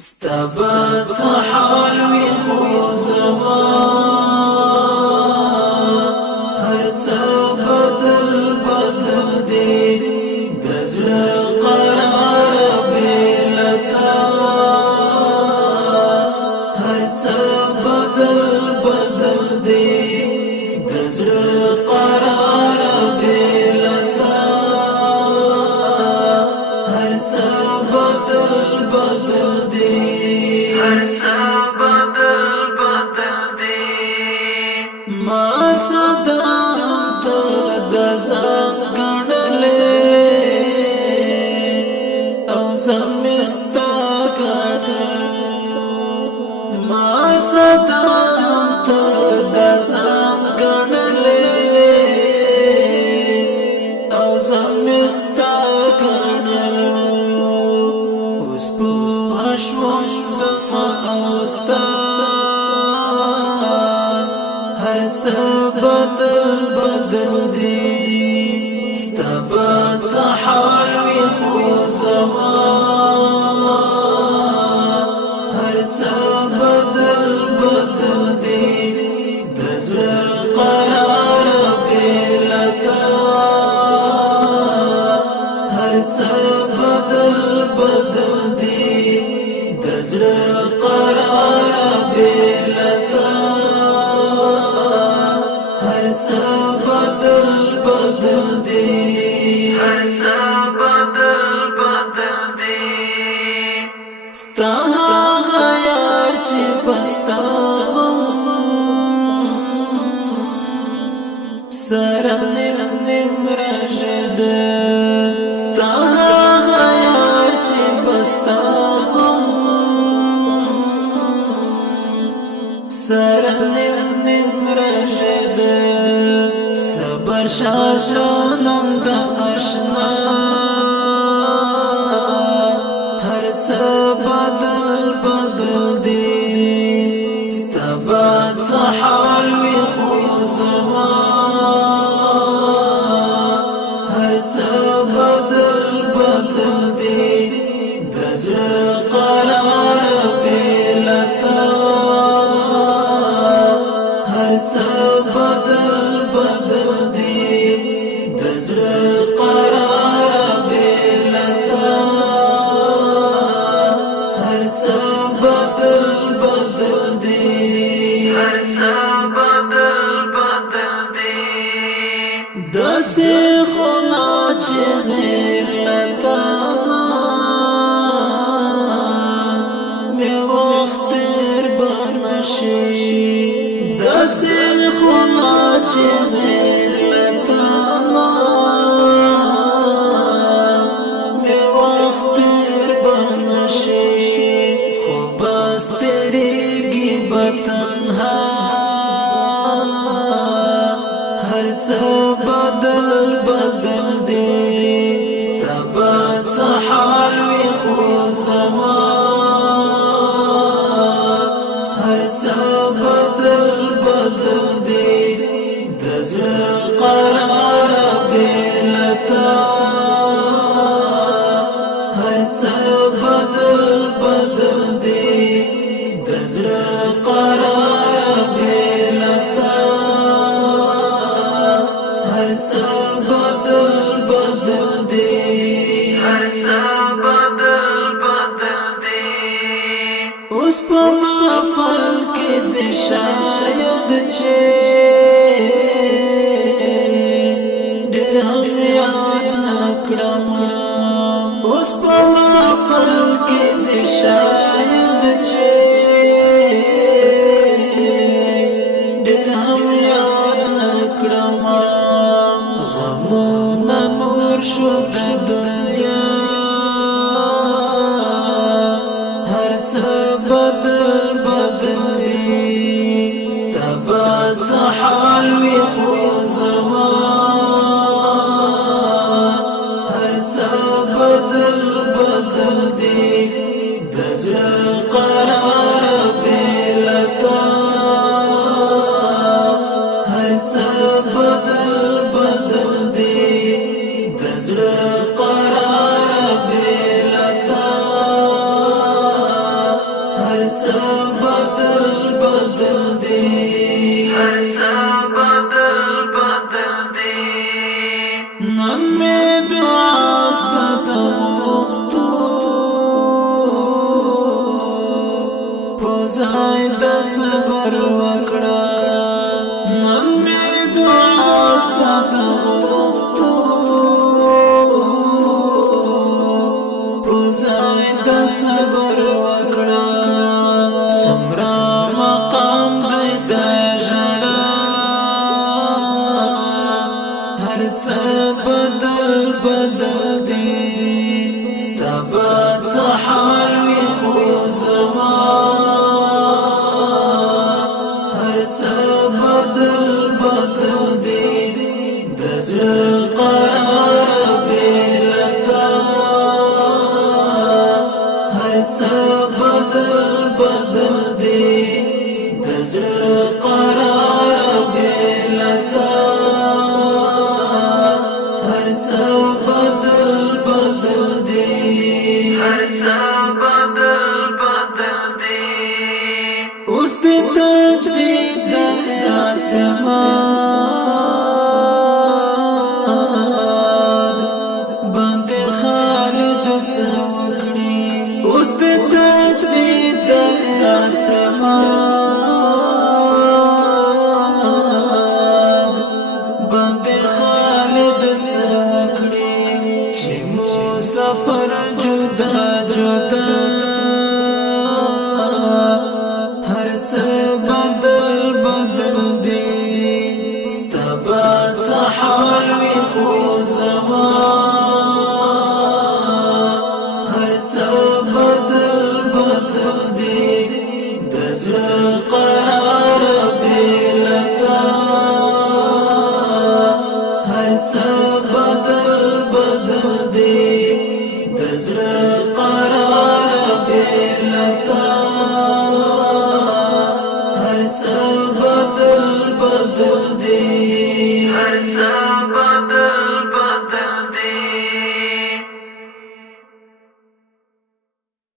استبات حال وی خو زما هر څه بدل بدل دی د زړه قرار بلتا هر څه بدل بدل دی د زړه قرار بلتا هر څه بدل بدل دی هر څه بدل بدل دی ما صدا ته د ځان ګڼلې او زمستا کړل ما صدا ته د ځان ګڼلې او زمستا کړل شوم زما اوستا هر څه بدل بدل دی استبات حال وی خو زما هر څه بدل بدل دی د زړه قرار بلتا هر څه بدل بدل دی زړه قرار بلتا هر څه بدل بدل دی هر څه بدل بدل دی ستا غیار چې پستا سره نیم رشد ستا غیار چې پستا سرنم رشد صبر شاشنند اشنا هر څه بدل بدل دی استبات حال وی خو زما هر څه بدل بدل دی د زړه قرار بلتا هر څه بدل بدل دی د زړه قرار بلتا هر څه بدل بدل دی هر څه بدل بدل دی داسې خنا چې غیر لتا مې وخت تر بنشي داسې خنا چې غیر لتا مې وخت تر بنشي خو بس تیریږي بتنها هر څه بدل بدل دی استبات حال وی خو زما هر څه بدل بدل دی د زړه قرار بلتا هر څه بدل بدل دی د زړه قرار بلتا هر څه بدل بدل دی هر څه بدل بدل دی اوس په محفل کې د شاید چې ډېر هم یاد نکړم اوس په محفل کې د شاید چې ډېر هم یاد نکړم غمونه نور شو د دنیا هر څه بدل بدل دی استبات حال وی خو زما هر څه بدل بدل دی د زړه قرار بلتا هر څه بدل بدل دی د زړه قرار بلتا څه بدل بدل دی هر څه بدل بدل دی نن مې دعا ستاسو غوښتو په ځای د صبر وکړه نن مې دعا ستاسو غوښتو په ځای د صبر وکړه څومره مقام دی د ژړا هر څه بدل بدل دی ستا به څه حال وي خو زما هر څه بدل بدل دی د زړه قرار بې له تا هر څه بدل بدل دی د زړه قرار بې له تا هر څه بدل بدل دی هر څه بدل بدل دی اوس د تجدید د اعتماد باندې خالد څه وکړي اوس د تجدید د اعتماد باندې خالد څه وکړي چې مسافر جدا جدا هر څه بدل بدل دی ستا به څه حال وي خو زما هر څه بدل بدل دی د زړه قرار بې له تا هر څه